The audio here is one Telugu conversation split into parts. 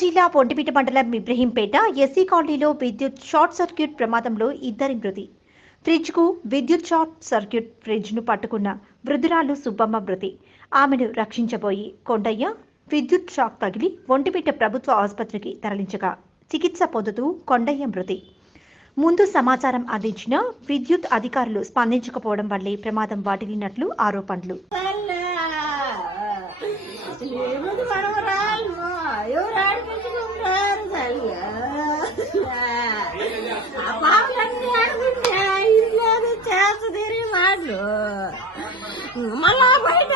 జిల్లా పొంటిపేట మండలం ఇబ్రహీంపేట ఎస్సీ కాలనీలో విద్యుత్ షార్ట్ సర్క్యూట్ ప్రమాదంలో ఇద్దరి మృతి. ఫ్రిడ్జ్కు విద్యుత్ షార్ట్ సర్క్యూట్ ఫ్రిడ్జ్ను పట్టుకున్న వృద్ధురాలు సుబ్బమ్మ మృతి. ఆమెను రక్షించబోయి కొండయ్య విద్యుత్ షాక్ తగిలి ఒంటిపేట ప్రభుత్వ ఆసుపత్రికి తరలించగా చికిత్స పొందుతూ కొండయ్య మృతి. ముందు సమాచారం అందించిన విద్యుత్ అధికారులు స్పందించకపోవడం వల్లే ప్రమాదం వాటిల్లినట్లు ఆరోపణలు. మళ్ళా బయట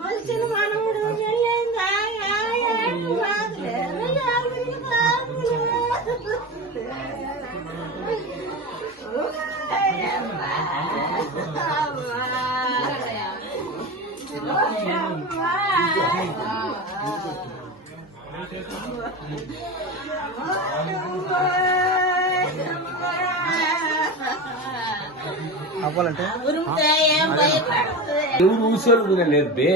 మనిషిని మనవుడు ఎవరు ఊసోలు లేదు బే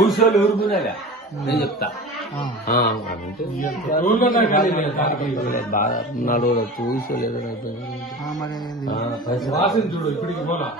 ఊసోలు ఊరుకునేదా నేను చెప్తా బాగా నాడు ఊసోలేదు చూడు ఇప్పటికి పోలా